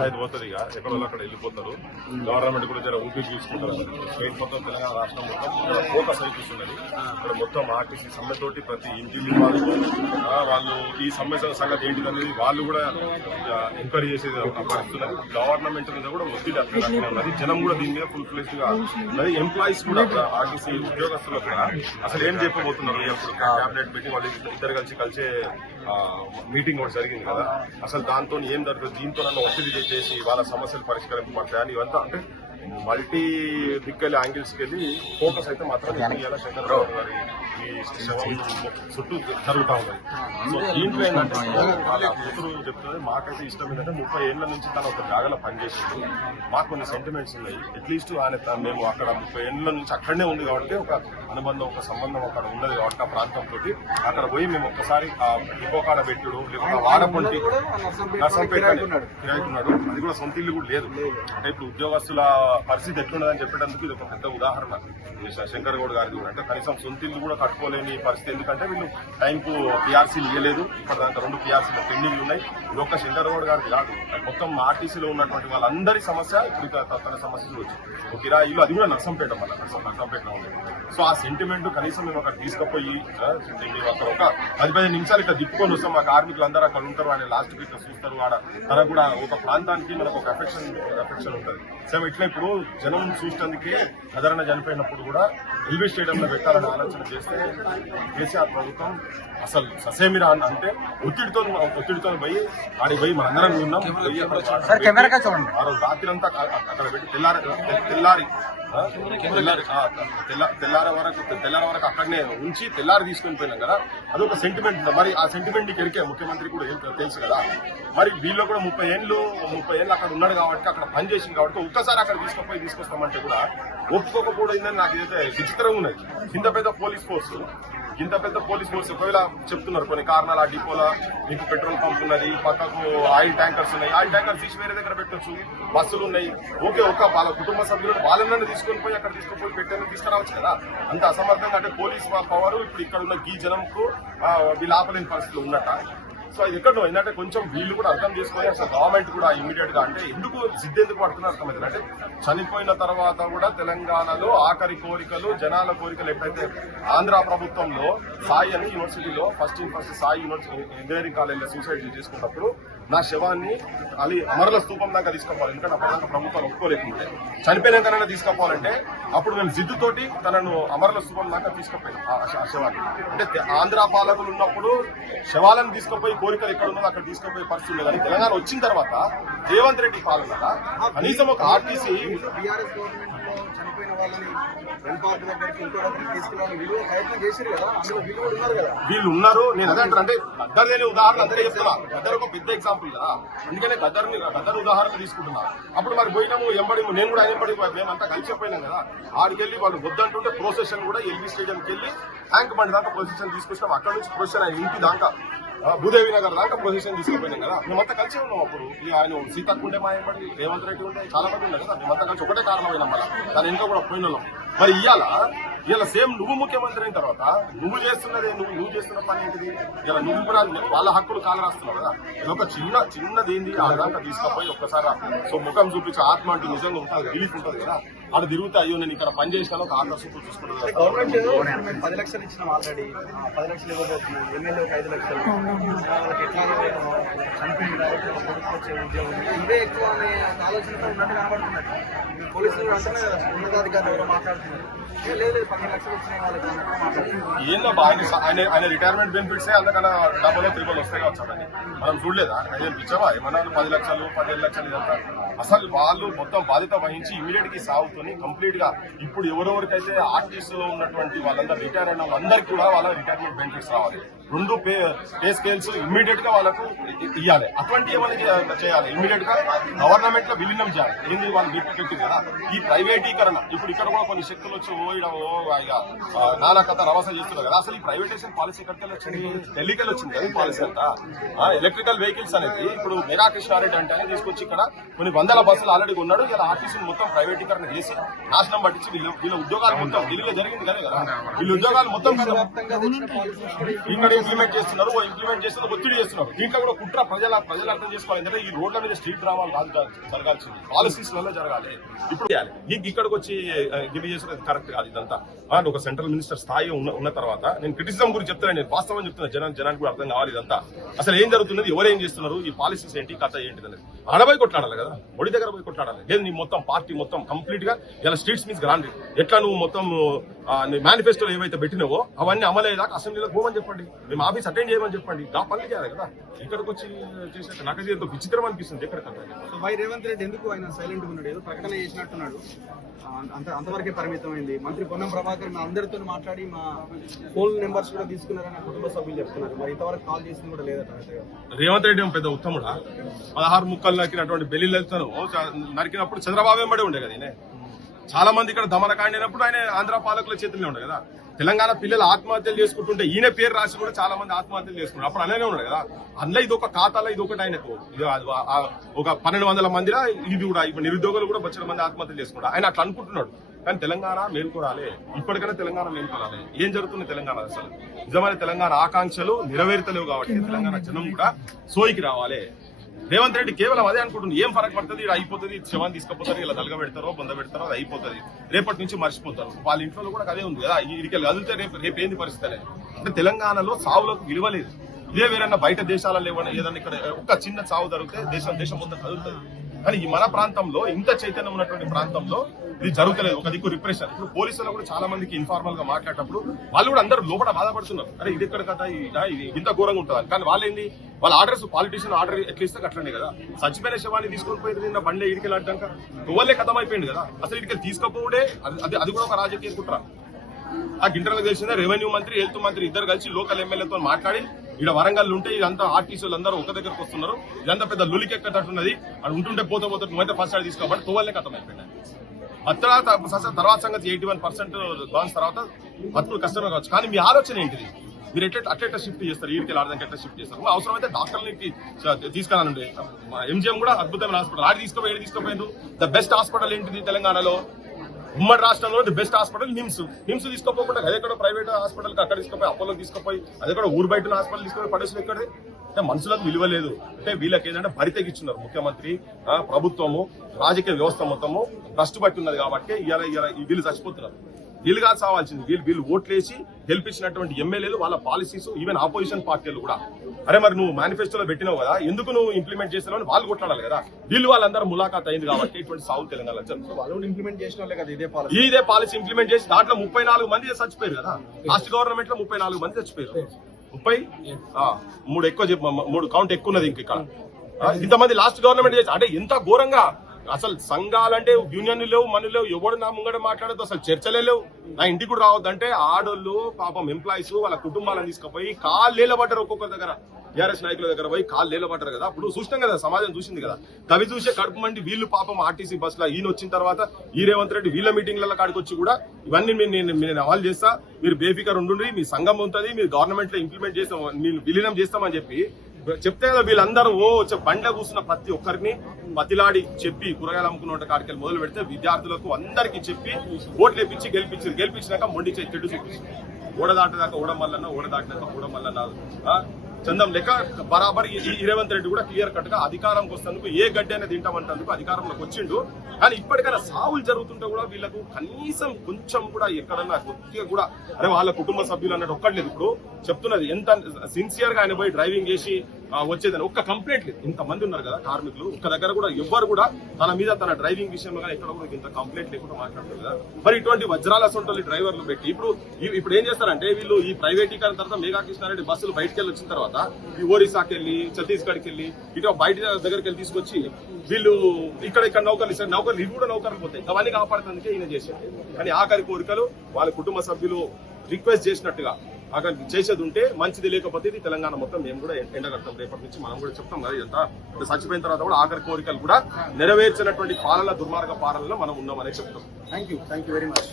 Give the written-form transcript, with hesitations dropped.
పంచాయతీ పోతుంది ఇక ఎక్కడ అక్కడ వెళ్ళిపోతారు. గవర్నమెంట్ కూడా జర ఊపి చూసుకుంటారు. స్టేట్ మొత్తం తెలంగాణ రాష్ట్రం మొత్తం ఫోకస్ అయిపోతున్నది. ఇక్కడ మొత్తం ఆర్టీసీ సమ్మెతోటి ప్రతి ఇంటి వాళ్ళు ఈ సమ్మె సంగతి ఏంటిదనేది వాళ్ళు కూడా ఎంక్వైరీ చేసేది వస్తున్నది. గవర్నమెంట్ మీద కూడా ఒత్తిడి అట్లనే ఉన్నది. జనం కూడా దీని మీద ఫుల్ ఫ్లెజ్ గా ఉన్నది. ఎంప్లాయీస్ కూడా ఆర్టీసీ ఉద్యోగస్తులకు కూడా అసలు ఏం చెప్పబోతున్నారు. ఇప్పుడు క్యాబినెట్ మీటింగ్ వాళ్ళు ఇద్దరు కలిసే మీటింగ్ ఒకటి జరిగింది కదా, అసలు దాంతో ఏం జరుగుతుంది, దీంతో నన్ను ఒత్తిడి చేసి వాళ్ళ సమస్యలు పరిష్కరింపబడతాయని ఇవంతా అంటే మల్టీ దిక్కల యాంగిల్స్ కి వెళ్ళి ఫోకస్ అయితే మాత్రం శంకర్రావు గారి ఈ చుట్టూ జరుగుతూ ఉంది. సో దీంట్లో ఏంటంటే వాళ్ళ కూతురు చెప్తున్నది మాకైతే ఇష్టం ఏంటంటే 30 ఏళ్ల నుంచి తన ఒక జాగాలో పనిచేసింది. మాకు కొన్ని సెంటిమెంట్స్ ఉన్నాయి. అట్లీస్ట్ ఆయన మేము అక్కడ 30 ఏళ్ల నుంచి అక్కడనే ఉంది కాబట్టి ఒక అనుబంధం ఒక సంబంధం అక్కడ ఉన్నది కాబట్టి ఆ ప్రాంతంతో అక్కడ పోయి మేము ఒక్కసారి ఆ డిపోకాడ పెట్టుడు లేకపోతే వాడపంటి నర్సంపేట తిరుగుతున్నాడు. అది కూడా సొంత ఇల్లు కూడా లేదు. అంటే ఇప్పుడు ఉద్యోగస్తుల పరిస్థితి ఎట్లున్నదని చెప్పేందుకు ఇది ఒక పెద్ద ఉదాహరణ శంకర్ గౌడ్ గారికి కూడా. అంటే కనీసం సొంత ఇల్లు కూడా కట్టుకోలేని పరిస్థితి. ఎందుకంటే వీళ్ళు టైంకు పీఆర్సీలు ఇవ్వలేదు. ఇప్పటిదాకా 2 పీఆర్సీలు పెండింగ్లు ఉన్నాయి. ఇది ఒక్క శంకర్ గౌడ్ గారికి కాదు, మొత్తం ఆర్టీసీలో ఉన్నటువంటి వాళ్ళందరి సమస్య ఇప్పుడు తన సమస్యలు వచ్చి ఒక కిరాయిలు అది కూడా నర్సంపేట మళ్ళీ నర్సంపేటలో ఉంది. సో ఆ సెంటిమెంట్ కనీసం మేము అక్కడ తీసుకుపోయి అక్కడ ఒక 10-15 నిమిషాలు ఇక్కడ దిప్పుకొని వస్తాం. మా కార్మికులు అందరూ అక్కడ ఉంటారు. ఆయన లాస్ట్ వీక్ చూస్తారు. ఆడ తనకు కూడా ఒక ప్రాంతానికి మనకు ఒక ఎఫెక్షన్ ఉంటుంది. సేమ్ ఇట్లా ఇప్పుడు జనం చూసేందుకే సాధారణ చనిపోయినప్పుడు కూడా ఎల్బీ స్టేడియంలో పెట్టాలని ఆలోచన చేస్తే కేసీఆర్ ప్రభుత్వం అసలు ససేమిరా అంటే ఒత్తిడితో పోయి ఆడికి పోయి మనందరం ఉన్నాం. ఆ రోజు రాత్రి అంతా అక్కడ పెట్టి తెల్లారి వరకు అక్కడనే ఉంచి తెల్లారి తీసుకొని పోయినాం కదా. అదొక సెంటిమెంట్. మరి ఆ సెంటిమెంట్ ఎరికే ముఖ్యమంత్రి కూడా తెలుసు కదా. మరి వీళ్ళు కూడా 30 ఏళ్ళు అక్కడ ఉన్నాడు కాబట్టి అక్కడ పని చేసింది కాబట్టి ఒక్కసారి అక్కడ తీసుకొస్తామంటే కూడా ఒప్పుకోకపోయిందని నాకు ఏదైతే విచిత్రంగా ఉన్నది. ఇంత పెద్ద పోలీస్ ఫోర్స్ ఒకవేళ చెప్తున్నారు కొన్ని కారణాలు. ఆ డిపోలో మీకు పెట్రోల్ పంప్ ఉన్నది, పక్కకు ఆయిల్ ట్యాంకర్స్ ఉన్నాయి. ఆయిల్ ట్యాంకర్స్ తీసి వేరే దగ్గర పెట్టొచ్చు. బస్సులు ఉన్నాయి. ఓకే, వాళ్ళ కుటుంబ సభ్యులు వాళ్ళని తీసుకొని పోయి అక్కడ తీసుకుపోయి పెట్టేందుకు తీసుకురావచ్చు కదా. అంత అసమర్థంగా అంటే పోలీస్ పవర్ ఇప్పుడు ఇక్కడ ఉన్న ఈ జనంకు వీళ్ళు ఆపలేని పరిస్థితులు ఉన్నట్ట. సో అది ఎక్కడ ఏంటంటే కొంచెం వీళ్ళు కూడా అర్థం చేసుకొని అసలు గవర్నమెంట్ కూడా ఇమీడియట్ గా అంటే ఎందుకు పడుతున్నారు అర్థమైంది. అంటే చనిపోయిన తర్వాత కూడా తెలంగాణలో ఆఖరి కోరికలు జనాల కోరికలు ఎప్పుడైతే ఆంధ్ర ప్రభుత్వంలో సాయి అని యూనివర్సిటీలో ఫస్ట్ సాయి ఇంజనీరింగ్ కాలేజీలో సూసైడ్ చేసుకున్నప్పుడు నా శవాన్ని అది అమరుల స్థూపం దాకా తీసుకుపోవాలి. ఎందుకంటే అప్పటిదాకా ప్రభుత్వాలు ఒప్పుకోలేకుంటే చనిపోయినాకైనా తీసుకుపోవాలంటే అప్పుడు మేము జిద్దుతోటి తనను అమరుల స్థూపం దాకా తీసుకుపోయాం ఆ శవాన్ని. అంటే ఆంధ్ర పాలకులు ఉన్నప్పుడు శవాలను తీసుకుపోయి కోరికలు ఎక్కడ ఉన్నదో అక్కడ తీసుకుపోయే పరిస్థితి ఉంది. కానీ తెలంగాణ వచ్చిన తర్వాత రేవంత్ రెడ్డి పాలన కనీసం ఒక ఆర్టీసీ చనిపోయిన వాళ్ళని వీళ్ళు ఉన్నారు. నేను అదే అంటారు. అంటే గద్దర్ లేని ఉదాహరణ అందరూ చెప్తున్నా. గద్దర్ ఒక పెద్ద ఎగ్జాంపుల్ కదా. అందుకనే గద్దర్ ఉదాహరణ తీసుకుంటున్నా. అప్పుడు మరి పోయినాము ఎంబడి నేను కూడా ఎంబడి మేమంతా కలిసిపోయినాం కదా. ఆడికెళ్ళి వాళ్ళు వద్దంటుంటే ప్రొసెషన్ కూడా ఎల్బీ స్టేడియంకి వెళ్ళి ట్యాంక్ బండి దాకా ప్రొసెషన్ తీసుకొచ్చినాం. అక్కడ నుంచి ప్రొసెషన్ ఆయన ఇంటి దాకా భూదేవి నగర్ దాకా ప్రొసెషన్ తీసుకుపోయినాం కదా. మేమంతా కలిసి ఉన్నాం. అప్పుడు ఆయన సీతక్కుండే మా ఎంబడి రేవంత్ రెడ్డి ఉంటే చాలా మంది ఉన్నారు కదా. మేమంతా కలిసి ఒకటే కారణమైన మళ్ళీ దాని ఇంకా కూడా పోయిన వాళ్ళం. మరి ఇవాళ సేమ్ నువ్వు ముఖ్యమంత్రి అయిన తర్వాత నువ్వు చేస్తున్న పని ఏంటిది? ఇలా నువ్వు కూడా వాళ్ళ హక్కులు కాలరాస్తున్నావు కదా. ఇది ఒక చిన్నది ఏంది ఆ దాకా తీసుకుపోయి ఒక్కసారి సో ముఖం చూపించి ఆత్మ అంటే నిజంగా ఉంటుంది, రిలీఫ్ ఉంటుంది కదా. అది తిరుగుతా అయ్యో నేను ఇక్కడ పని చేసినా ఒక ఆత్మ సూపులు చూసుకుంటుంది. గవర్నమెంట్ 10 లక్షలు ఇచ్చినాం ఆల్రెడీ. 10 లక్షలు ఇవ్వబోతున్నాం. ఎమ్మెల్యే 5 లక్షలు. ఇవే ఎక్కువ అనే ఆలోచనతో ఉన్నట్టు కనబడుతున్నట్టు పోలీసులు అంటేనే ఉన్నతాధికారులు ఎవరో మాట్లాడుతున్నారు. లేదు 15 లక్షలు వచ్చినాయి వాళ్ళకి ఏందో బాగా ఆయన రిటైర్మెంట్ బెనిఫిట్సే అందుకన్నా డబ్బులో 3 వస్తాయి కావచ్చు. అవన్నీ మనం చూడలేదా? ఏం పిచ్చవా ఏమన్నా 10 లక్షలు 15 లక్షలు ఇదంతా. అసలు వాళ్ళు మొత్తం బాధ్యత వహించి ఇమీడియట్ గా సాగుతూనే కంప్లీట్ గా ఇప్పుడు ఎవరెవరికైతే ఆర్టీసీలో ఉన్నటువంటి వాళ్ళందరూ రిటైర్ అయిన వాళ్ళందరికీ కూడా వాళ్ళ రిటైర్మెంట్ బెనిఫిట్స్ రావాలి. 2 పే స్కేల్స్ ఇమ్మీడియట్ గా వాళ్ళకు ఇవ్వాలి. అటువంటి ఏమైనా చేయాలి. ఇమ్మీడియట్ గా గవర్నమెంట్ లో విలీనం చేయాలి. ఏంది వాళ్ళు పెట్టింది కదా ఈ ప్రైవేటీకరణ. ఇప్పుడు ఇక్కడ కూడా కొన్ని శక్తులు వచ్చి నానా కథ రవాస చేస్తున్నారు కదా. అసలు ఈ ప్రైవేటైజేషన్ పాలసీ ఎక్కడికి వచ్చింది? ఢిల్లీకి వచ్చింది కదా ఈ పాలసీ అంతా. ఎలక్ట్రికల్ వెహికల్స్ అనేది ఇప్పుడు మేరా కృష్ణారెడ్డి అంటే తీసుకొచ్చి ఇక్కడ కొన్ని 100 బస్సులు ఆల్రెడీ ఉన్నాడు. ఇలా ఆర్టీసీని మొత్తం ప్రైవేటీకరణ చేసి నాశనం పట్టించి వీళ్ళ ఉద్యోగాలు మొత్తం ఢిల్లీలో జరిగింది కదా. వీళ్ళ ఉద్యోగాలు మొత్తం ఇక్కడ ఇంప్లిమెంట్ చేస్తున్నారు ఒత్తిడి చేస్తున్నారు. దీంట్లో కూడా కుట్ర ప్రజలు అర్థం చేసుకోవాలి. ఎందుకంటే ఈ రోడ్ల మీద స్ట్రీట్ డ్రామాలు కాదు జరగాల్సింది, పాలసీస్ వల్ల జరగాలి. ఇప్పుడు ఇక్కడికి వచ్చి గిరి చేసిన కరెక్ట్ కాదు. ఇదంతా ఒక సెంట్రల్ మినిస్టర్ స్థాయి ఉన్న తర్వాత నేను క్రిటిసిజం గురించి చెప్తాను, నేను వాస్తవం చెప్తున్నా. జనానికి కూడా అర్థం కావాలి ఇదంతా అసలు ఏం జరుగుతున్నది, ఎవరు ఏం చేస్తున్నారు, ఈ పాలసీస్ ఏంటి, కథ ఏంటి అనేది ఆడబోయి కొట్లాడాలి కదా, ఒడి దగ్గర పోయి కొట్లాడాలి. లేదు నీ మొత్తం పార్టీ మొత్తం కంప్లీట్ గా ఇలా స్ట్రీట్స్ మీద రాండి, ఎట్లా నువ్వు మొత్తం మేనిఫెస్టోలో ఏవైతే పెట్టినావో అవన్నీ అమలయ్యేదాకా అసెంబ్లీలో పోమని చెప్పండి, మేము ఆఫీస్ అటెండ్ చేయమని చెప్పండి. ఆ పనులు చేయాలి కదా. ఇక్కడికి వచ్చి చేసే నాకు ఎంతో విచిత్రం అనిపిస్తుంది. ఎక్కడ వై రేవంత్ రెడ్డి ఎందుకు ఆయన సైలెంట్ ఉన్నాడు, ఏదో ప్రకటన చేసినట్టున్నాడు, అంతవరకే పరిమితమైంది. మంత్రి పొన్నం ప్రభాకర్ అందరితో మాట్లాడి మా ఫోన్ నెంబర్స్ కూడా తీసుకున్నారని కుటుంబ సభ్యులు చెప్తున్నారు. మరి ఇంతవరకు కాల్ చేసింది కూడా లేదట. రేవంత్ రెడ్డి పెద్ద ఉత్తముడా, 16 ముక్కలు నరికినటువంటి బెల్లిలతో నరికినప్పుడు చంద్రబాబు వెంబడి ఉండే కదా. చాలా మంది ఇక్కడ దమనకాండ అయినప్పుడు ఆయన ఆంధ్ర పాలకుల చేతుల్లో ఉండే కదా. తెలంగాణ పిల్లలు ఆత్మహత్యలు చేసుకుంటుంటే ఈయన పేరు రాసి కూడా చాలా మంది ఆత్మహత్యలు చేసుకున్నారు. అప్పుడు అలానే ఉన్నాడు కదా. అందులో ఇది ఒక ఖాతాలో ఇది ఒకటి ఆయనకు ఒక 1200 మందిలా ఇది కూడా ఇప్పుడు నిరుద్యోగులు కూడా వచ్చిన మంది ఆత్మహత్యలు చేసుకుంటారు. ఆయన అట్లా అనుకుంటున్నాడు. కానీ తెలంగాణ మేల్కొరాలి, ఇప్పటికైనా తెలంగాణ మేల్కొరాలి. ఏం జరుగుతుంది తెలంగాణ అసలు నిజమైన తెలంగాణ ఆకాంక్షలు నెరవేర్తలేవు కాబట్టి తెలంగాణ జనం కూడా సోయికి రావాలి. రేవంత్ రెడ్డి కేవలం అదే అనుకుంటుంది. ఏం ఫరక్ పడుతుంది, ఇది అయిపోతుంది, శవాన్ని తీసుకుపోతారు, ఇలా దలగ పెడతారో బొంద పెడతారో అది అయిపోతుంది, రేపటి నుంచి మర్చిపోతారు. వాళ్ళ ఇంట్లో కూడా అదే ఉంది కదా. ఇడికి కదిలితే రేపు ఏంది పరిస్థితి అంటే తెలంగాణలో సావులకు విలువలేదు. ఇదే వేరన్నా బయట దేశాలలో ఏదన్నా ఇక్కడ ఒక చిన్న చావు జరిగితే దేశం మొత్తం కదులుతుంది. కానీ ఈ మన ప్రాంతంలో ఇంత చైతన్యం ఉన్నటువంటి ప్రాంతంలో ఇది జరుగుతలేదు. ఒక దిక్కు రిప్రెషన్. ఇప్పుడు పోలీసులు కూడా చాలా మందికి ఇన్ఫార్మల్ గా మాట్లాడేటప్పుడు వాళ్ళు కూడా అందరూ లోపల బాధపడుతున్నారు. అరే ఇది ఎక్కడ కదా, ఇది ఇంత ఘోరంగా ఉంటుంది. కానీ వాళ్ళేంది, వాళ్ళ ఆర్డర్స్ పాలిటిషియన్ ఆర్డర్ ఎట్లా ఇస్తే అట్లనే కదా. చచ్చిపోయిన శవాన్ని తీసుకొని పోయింది నిన్న బండి ఇడికెళ్ళి అడ్డాక నువ్వులే కథమైపోయింది కదా. అసలు ఇడికెళ్ళి తీసుకపోవడే అది కూడా ఒక రాజకీయ కుట్ర. ఆ ఇంటర్నల్ తెలిసిందే. రెవెన్యూ మంత్రి, హెల్త్ మంత్రి ఇద్దరు కలిసి లోకల్ ఎమ్మెల్యేతో మాట్లాడి ఇక్కడ వరంగల్ ఉంటే ఇదంతా ఆర్టీసీలు అందరూ ఒక దగ్గరకు వస్తున్నారు, ఇదంతా పెద్ద లులికెక్కట్టున్నది, అది ఉంటుంటే పోతే నువ్వైతే ఫస్ట్ సార్ తీసుకోబట్టి తువ్వలే కథం అయిపోయింది. తర్వాత సంగతి 81% బాన్స్ తర్వాత బతుకులు కష్టమే కావచ్చు. కానీ మీ ఆలోచన ఏంటిది, మీరు అట్లా షిఫ్ట్ చేస్తారు, ఈడికి ఆడదానికి ఎట్లా షిఫ్ట్ చేస్తారు. అవసరమైతే డాక్టర్లకి తీసుకురానండి. ఎంజిఎం కూడా అద్భుతమైన హాస్పిటల్, ఆడి తీసుకుపోయింది. ద బెస్ట్ హాస్పిటల్ ఏంటిది తెలంగాణలో, ఉమ్మడి రాష్ట్రంలో ది బెస్ట్ హాస్పిటల్ నిమ్స్ తీసుకోపోకుండా అదే కూడా ప్రైవేట్ హాస్పిటల్ అక్కడ తీసుకుపోయి అపోలో తీసుకుపోయి అదే కూడా ఊరు బయట హాస్పిటల్ తీసుకుపోయి పడేసిన ఎక్కడే. అంటే మనుషులకు విలువ లేదు. అంటే వీళ్ళకి ఏంటంటే బరి తెగిస్తున్నారు. ముఖ్యమంత్రి, ప్రభుత్వము, రాజకీయ వ్యవస్థ మొత్తము భ్రష్టు పట్టి ఉన్నది కాబట్టి వీళ్ళు చచ్చిపోతున్నారు. వీళ్ళు కాదు సావాల్సింది. వీళ్ళు ఓట్లేసి గెలిపించినటువంటి ఎమ్మెల్యేలు, వాళ్ళ పాలసీస్, ఈవెన్ ఆపోజిషన్ పార్టీలు కూడా అరే మరి నువ్వు మేనిఫెస్టోలో పెట్టినావు కదా, ఎందుకు నువ్వు ఇంప్లిమెంట్ చేస్తున్నావు వాళ్ళు కొట్లాడాలి కదా. వాళ్ళందరూ ములాఖాత్ అయింది కాబట్టి ఇటువంటి సాగు తెలంగాణ వాళ్ళు ఇంప్లిమెంట్ చేసిన వాళ్ళే కదా ఇదే పాలసీ ఇంప్లిమెంట్ చేసి దాంట్లో 34 మంది చచ్చిపోయారు కదా. లాస్ట్ గవర్నమెంట్ లో 34 మంది చచ్చిపోయారు. 3 కౌంట్ ఎక్కువ ఉన్నది. ఇంక ఇక్కడ ఇంతమంది లాస్ట్ గవర్నమెంట్ చేసి అంటే ఎంత ఘోరంగా. అసలు సంఘాలంటే యూనియన్లు లేవు, మనలు లేవు, ఎవడు నా ముంగడ మాట్లాడద్దు, అసలు చర్చలే లేవు. నా ఇంటికి కూడా రావద్దంటే ఆడోళ్ళు పాపం ఎంప్లాయీస్ వాళ్ళ కుటుంబాలను తీసుకుపోయి కాళ్ళు లేలబడ్డారు. ఒక్కొక్కరి దగ్గర టీఆర్ఎస్ నాయకుల దగ్గర పోయి కాళ్ళు లేలబడ్డారు కదా. అప్పుడు చూసినాం కదా, సమాజం చూసింది కదా. కవి చూసే కడుపు మండి వీళ్ళు పాపం ఆర్టీసీ బస్ లో ఈయన వచ్చిన తర్వాత ఈ రేవంత్ రెడ్డి వీళ్ళ మీటింగ్ల కాడికి వచ్చి కూడా ఇవన్నీ నేను అమలు చేస్తా, మీరు బేఫికర్ ఉండండి, మీ సంఘం ఉంటుంది, మీరు గవర్నమెంట్ లో ఇంప్లిమెంట్ చేస్తాం, నేను విలీనం చేస్తామని చెప్పి చెప్తే కదా వీళ్ళందరూ బండ కూర్చున్న ప్రతి ఒక్కరిని బతిలాడి చెప్పి కూరగాయలు అమ్ముకున్న కాడికి మొదలు పెడితే విద్యార్థులకు అందరికీ చెప్పి ఓట్లు వేపించి గెలిపించినాక మొండి చెట్టు చూపించి ఓడదాటదాకా ఓడమల్లన్న, ఓడదాటినాక ఓడమల్లన్న చందం లెక్క బరాబర్. ఈ రేవంత్ రెడ్డి కూడా క్లియర్ కట్ గా అధికారంకి వస్తేందుకు ఏ గడ్డి అనేది తింటామంటేందుకు అధికారంలోకి వచ్చిండు. కానీ ఇప్పటికైనా సావులు జరుగుతుంటే కూడా వీళ్ళకు కనీసం కొంచెం కూడా ఎక్కడన్నా కొద్దిగా కూడా అరే వాళ్ళ కుటుంబ సభ్యులు అన్నట్టు ఒక్కట్లేదు. ఇప్పుడు చెప్తున్నది ఎంత సిన్సియర్ గా ఆయన పోయి డ్రైవింగ్ చేసి వచ్చేదని ఒక్క కంప్లైంట్ లేదు. ఇంతమంది ఉన్నారు కదా కార్మికులు, ఒక్క దగ్గర కూడా ఎవ్వరు కూడా తన మీద తన డ్రైవింగ్ విషయంలో కానీ ఎక్కడ కూడా ఇంత కంప్లైంట్ లేకుండా మాట్లాడుతారు కదా. మరి ఇటువంటి వజ్రాల సొంటలు డ్రైవర్లు పెట్టి ఇప్పుడు ఏం చేస్తారంటే వీళ్ళు ఈ ప్రైవేటీకరణ తర్వాత మేఘా కృష్ణారెడ్డి బస్సులు బయటకు వెళ్ళి వచ్చిన తర్వాత ఈ ఒరిస్సాకి వెళ్ళి ఛత్తీస్గఢ్కి వెళ్ళి ఇటు బయట దగ్గరికి వెళ్ళి తీసుకొచ్చి వీళ్ళు ఇక్కడ నౌకర్లు ఇస్తారు. నౌకర్లు ఇవి కూడా నౌకర్లు పోతాయి. అవన్నీ కాపాడుతుందికే ఈయన చేసేది. కానీ ఆఖరి కోరికలు వాళ్ళ కుటుంబ సభ్యులు రిక్వెస్ట్ చేసినట్టుగా అక్కడ చేసేది ఉంటే మంచిది, లేకపోతే ఇది తెలంగాణ మొత్తం మేము కూడా ఎండగడతాం. రేపటి నుంచి మనం కూడా చెప్తాం కదా, ఇదంతా చచ్చిపోయిన తర్వాత కూడా ఆఖరి కోరికలు కూడా నెరవేర్చినటువంటి పాలన, దుర్మార్గ పాలనలో మనం ఉన్నామనే చెప్తాం. Thank you very much.